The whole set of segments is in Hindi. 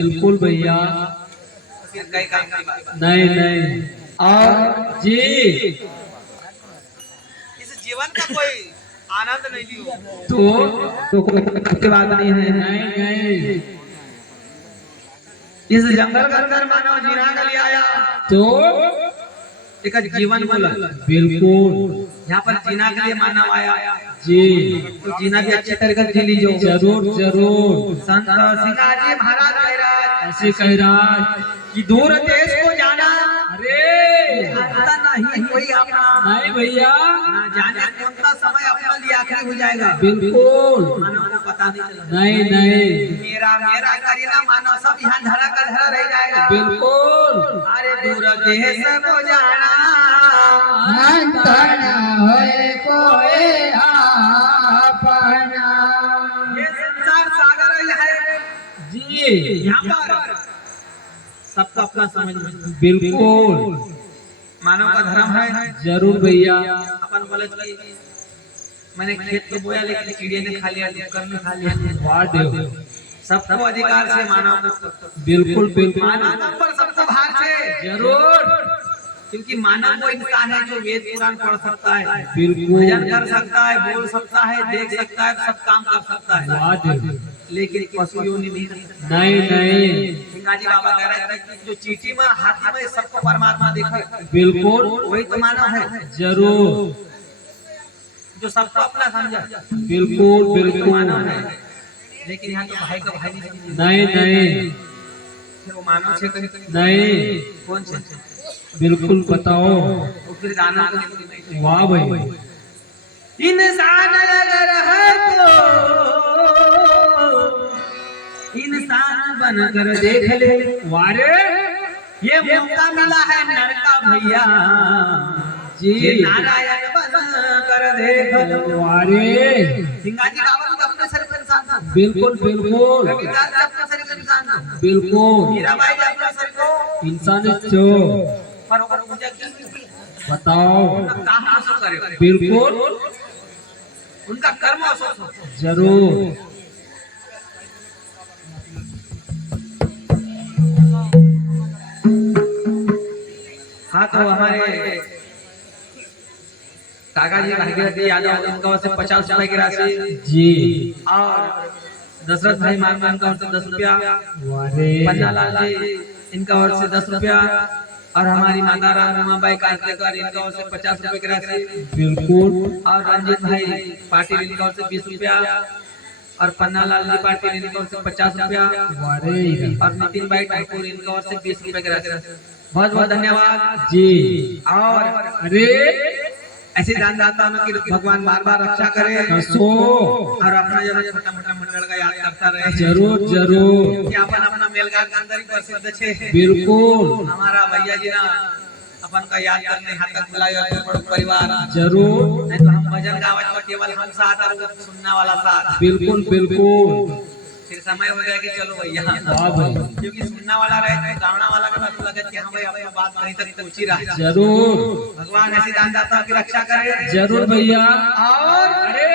बिल्कुल भैया। फिर कई काम की बात नहीं नहीं। और जी इस जीवन का कोई आनंद नहीं लियो। तो की बात नहीं है। नहीं नहीं। इस जंगल के अंदर मानव जीना के लिए आया तो एक जीवन बोला। बिल्कुल यहाँ पर जीना के लिए मानव आया जी। तो जीना भी अच्छी तरीके से जी लीजिए। जरूर जरूर। संत सिंगाजी महाराज कह रहा ऐसे कह रहा है कि दूर देश को जाना अरे आता नहीं कोई अपना नहीं भैया। ना जाने कौन सा समय अपने लिए आखिरी हो जाएगा। बिल्कुल मानव को पता नहीं चला। नहीं नहीं। मेरा मेरा करीना मानव सब यहाँ धरा का धरा रह जाएगा। बिल्कुल। अरे दूर देश को जाना अंतर न होए कोई अपना। ये संसार सागर है जी यहाँ पर सबका अपना समझ में। बिल्कुल मानव का धर्म है। जरूर भैया। अपन बोले कि मैंने खेत को बोया लेकिन चिड़िया ने खा लिया, डुक्कर ने खा लिया। वाह देव। सबको अधिकार से मानव को। बिल्कुल बिल्कुल। मानव पर सबको भार से। जरूर। क्योंकि मानव वो इंसान है जो वेद पुराण पढ़ सकता है, बिल्कुल। भजन कर सकता है, बोल सकता है, देख सकता है, सब काम कर सकता है। वाह देव। लेकिन पशु योनि नहीं कर सकता। नहीं नहीं। सिंगाजी बाबा कह रहे थे कि जो चींटी में हाथी में सबको परमात्मा देखा बिल्कुल वही तो मानव है। जरूर। जो सबको अपना समझा बिल्कुल वो मानव बिल्कुल। है। लेकिन यहाँ तो भाई का भाई नहीं समझे। नहीं नहीं फिर वो मानव से कहीं नहीं। कौन से बिल्कुल बताओ। वो फिर गाना को नहीं। वाह भाई। इंसान अगर है तो इंसान बनकर देख ले। वारे ये मौका मिला है नर का भैया जी। ये नारायण बनकर देख लो। वारे सिंगाजी बाबा भी अपने शरीर इंसान था। बिल्कुल बिल्कुल कबीरदास भी अपने शरीर इंसान था। बिल्कुल। मीराबाई भी अपने शरीर को इंसान जो पर ओकर पूजा की। बताओ। उनका काम अवसर करे। बिल्कुल उनका कर्म अवसर। जरूर। हाँ तो हमारे काका जी भागीरथी यादव उनका ओर से 50 रुपए की राशि जी। और दशरथ भाई मार्मा इनका ओर से 10 रुपया, वारे पन्ना लाल जी इनका ओर से 10 रुपया और हमारी माता राम रमाबाई कांतलेकर इनका ओर से 50 रुपए की राशि बिल्कुल। और रंजीत भाई पाटिल इनका ओर से 20 रुपया और पन्ना लाल जी पाटिल इनका ओर से 50 रुपया वारे और नितिन भाई ठाकुर इनका ओर से 20 रुपए की राशि। बहुत बहुत धन्यवाद जी। और अरे ऐसे दानदाता कि भगवान बार बार रक्षा करे हंसो। और अपना जो छोटा मोटा मंडल का याद करता रहे। जरूर जरूर। कि अपन अपना मेलगांव के अंदर ही प्रसिद्ध छे। बिल्कुल हमारा भैया जी ना अपन का याद करने यहाँ तक बुलाया बड़ा परिवार। जरूर। नहीं तो हम भजन गावत पर केवल हम साथ और वो सुनने वाला साथ। बिल्कुल बिल्कुल। फिर समय हो गया कि चलो भैया वाह भाई। क्योंकि सुनने वाला रहे तो गावना वाला का तो लगे कि हाँ भाई अपनी बात कहीं तक पहुंची रहा। जरूर भगवान ऐसी दानदाता की रक्षा करे। जरूर भैया। और अरे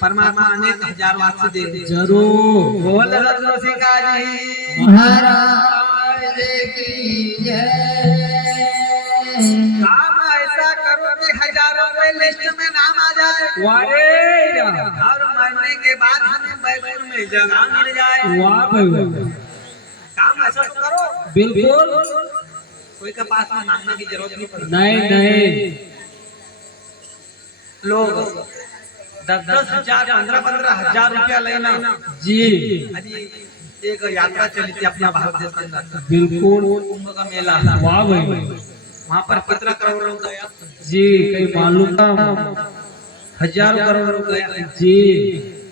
परमात्मा अनेक हजार वाट से दे। जरूर। बोल रत्नो सिंगाजी महाराज की जय। काम ऐसा करो कि हजारों रुपए लिस्ट में नाम आ जाए वारे और मरने के बाद हमें बैकुंठ में जगह मिल जाए। वाह भाई वाह। काम ऐसा तो करो बिल्कुल। कोई के पास में मांगने की जरूरत नहीं पड़ती। नहीं नहीं। लोग 10-10 हजार 15-15 हजार रुपया लेना जी। अजी एक यात्रा चली थी अपना भारत देश के अंदर। बिल्कुल। कुंभ का मेला वाह भाई। वहाँ पर कितना करोड़ लोग गया जी कहीं मालूम था। हजारों करोड़ लोग गया जी।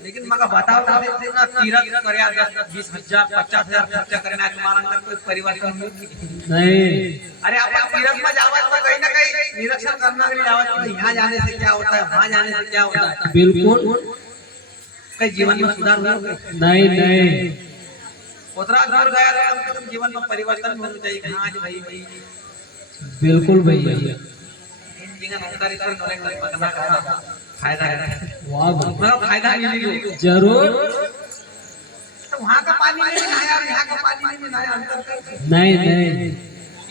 लेकिन मगर बताओ ना तीरथ करया 10-20 हजार 50 हजार खर्चा करना तुम्हारा अंदर कोई परिवर्तन नहीं। अरे अपन तीरथ में जावत तो कहीं ना कहीं निरीक्षण करना के लिए जावत तो यहाँ जाने से क्या होता है वहाँ जाने से क्या होता है। बिल्कुल। कहीं जीवन में सुधार हुआ नहीं नहीं। उत्तराखंड गया तो कम से कम जीवन में परिवर्तन होना चाहिए। हाँ जी भाई बिल्कुल भैया। इन जीवन ओंकारेश्वर नरेंद्र पकड़ना फायदा है। वाह भाई। मतलब फायदा मिलेगा जरूर। तो वहाँ का पानी में भी नहाया और यहाँ का पानी में भी नहाया, अंतर कैसे? नहीं नहीं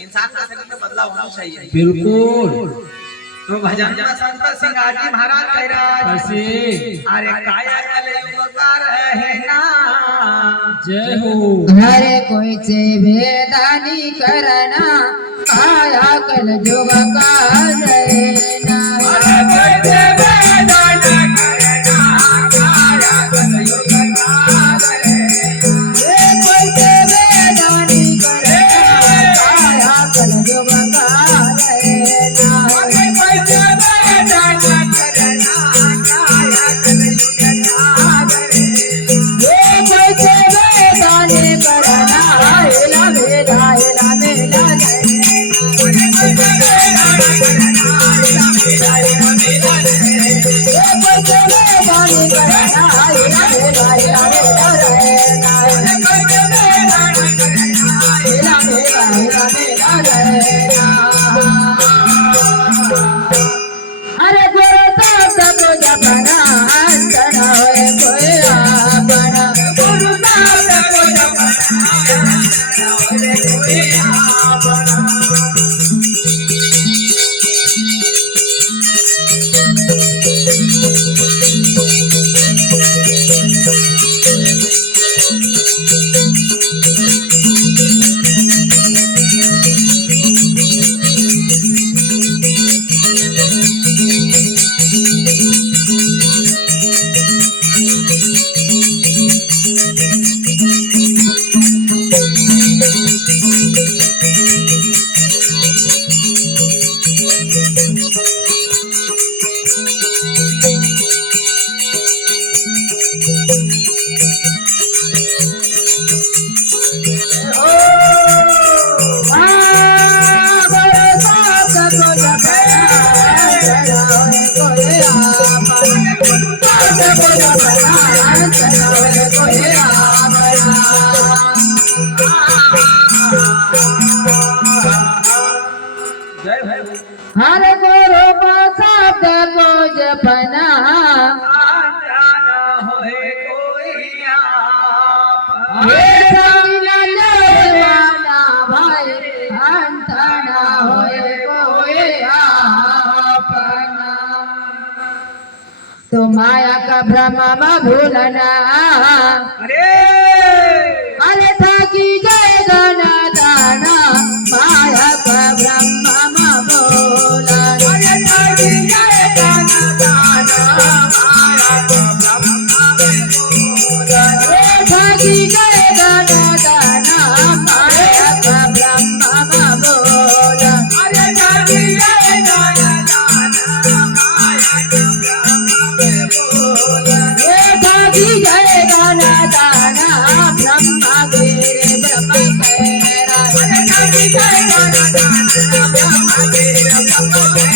इंसान का शरीर में बदलाव होना चाहिए। बिल्कुल तो भजन में संत सिंगाजी महाराज कह रहा कैसे अरे काया कले उपकार है ना, जय हो हरे कोई से भेदानी करना काया कल जोग का रहना। अरे कोई से वेदान करना काया कल योग का रहना। हे कोई से भेदानी करना काया कल जोग का रहना। अरे कोई से वेदान करना काया कल योग का रहना। हे कोई से भेदानी करना हेला मेला हेला मेला अरे गुरु साहब को जपना अंतरा होए कोई आपना। गुरु नाम को जपना होए कोई आपना। जय हो हर गुरु को शब्द को जपना जाना होए कोई आप। हे संगन लेवाना भाई अंतना होए कोई आपना। तो माया का भ्रम भूलना अरे अरे थकी जय गना दाना माया का ब्रह्म बोला। अरे जागी जाए गाना गाना माया को ब्रह्मा में बोला। थकी जय गना दाना माया का ब्रह्म बोला। अरे जागी जाए गाना गाना माया को ब्रह्मा में बोला। थकी जय गना दाना ब्रह्म गिरे ब्रह्म कहरा। अरे जागी जाए गाना गाना ब्रह्मा के ब्रह्मा में।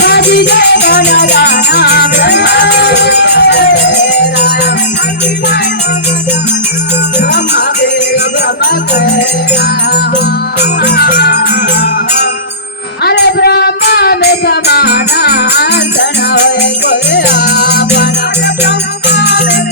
थकी जय गना दाना ब्रह्म जागी जाए गाना गाना ब्रह्म गिरे ब्रह्म कहरा। अरे ब्रह्मा में समाना अंतना होए कोई आपना। अरे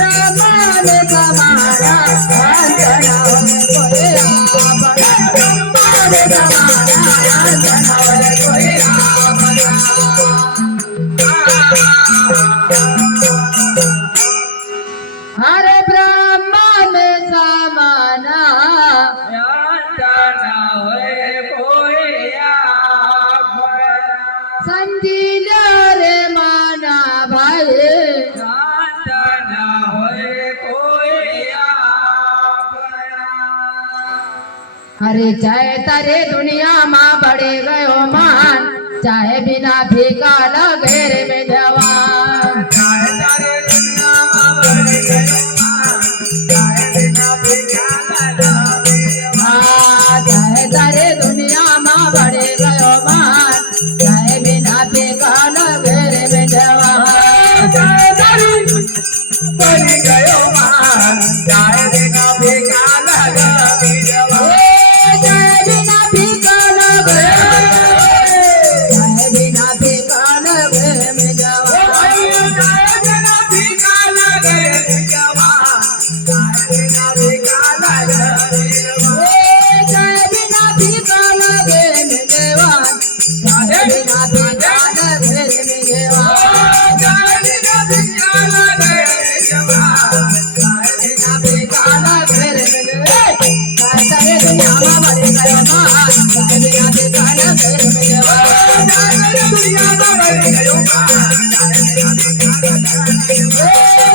ब्रह्मा में समाना अंतना होए कोई आपना। हरे ब्रह्मा में समाना समझी लो रे माना भाई अरे चाहे तारे दुनिया माँ बड़े गयो मान, चाहे बिना फीका लगे रे में जवान। चाहे तारे दुनिया माँ बड़े गयो मान, चाहे बिना फीका लगे हाँ, चाहे तारे दुनिया माँ बड़े गयो मान, चाहे बिना फीका लगे रे में जवान। चाहे तारे बड़े गयो मान, चाहे बिना फीका लगे जवान। चाहे बिना फीका लगे, चाहे बिना फीका लगे में जवान। चाहे बिना फीका लगे जवान, चाहे बिना फीका लगे जवान। चाहे बिना फीका लगे में जवान, चाहे बिना फीका लगे में जवान। चाहे बिना फीका लगे जवान, चाहे बिना फीका लगे चाहे तारे दुनिया माँ बड़े गयो मान, चाहे बिना फीका लगे में जवान। चाहे दुनिया में बड़े गयो मान, चाहे बिना फीका लगे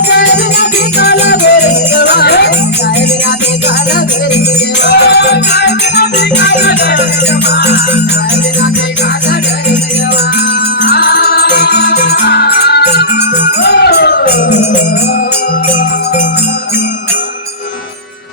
चाहे बिना फीका लगे में जवान, चाहे बिना फीका लगे में जवान। चाहे बिना फीका लगे जवान, चाहे बिना फीका लगे में जवान।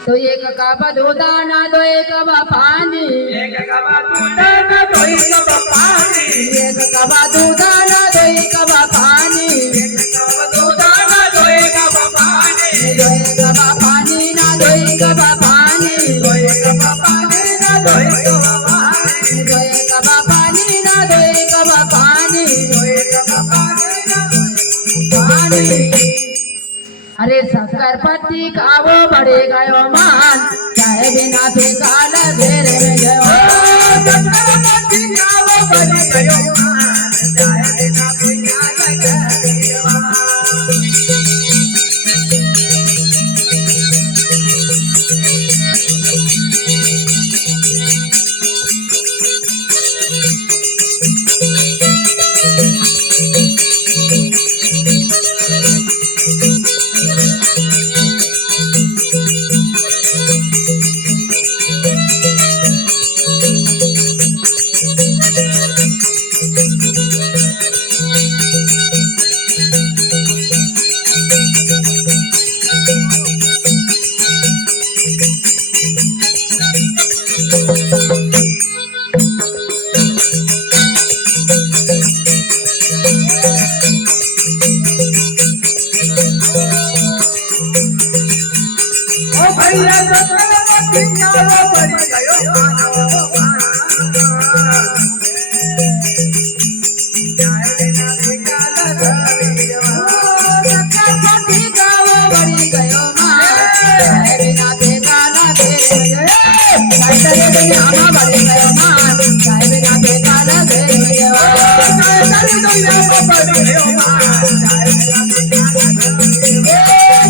तो एक कप दूधाना दो एक कप पानी, एक कबा दूधाना दो एक कबा पानी, एक कप दूधाना दो एक कप पानी, एक कबा दूधाना दो एक कबा पानी, दो एक कप पानी ना दो एक कप पानी, दो एक कबा पानी ना दो एक कबा पानी, दो एक कप पानी ना दो एक कप पानी, दो एक कबा पानी ना पानी। अरे शक्कर पत्ती खाओ बड़े गयो मान, चाहे बिना फीका लगे रे में जवान। चक्रवर्ती गावो बड़ी गयो मान, चाहे बिना फीका लगे जवान। ओ भैया चक्रवर्ती गावो बड़ी गयो मान, चाहे बिना फीका लगे जवान। चक्रवर्ती खाओ बड़ी गयो मान, चाहे बिना फीका लगे रे में जवान। चाहे तारे दुनिया माँ बड़े गयो मान, चाहे बिना फीका लगे रे में जवान। चाहे तारे दुनिया में बड़ी गयो मान, चाहे बिना फीका लगे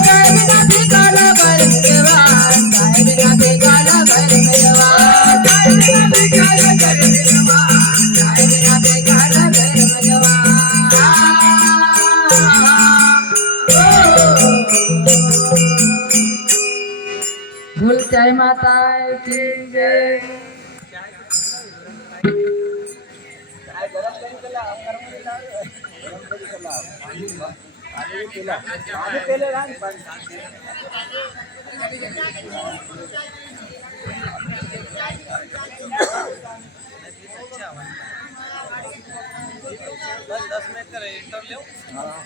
चाहे बिना फीका लगे रे में जवान, चाहे बिना फीका लगे रे में जवान। चाहे बिना फीका लगे जवान। चाहे बिना फीका लगे रे में जवान। भूल चाहे माता की जय। हाँ।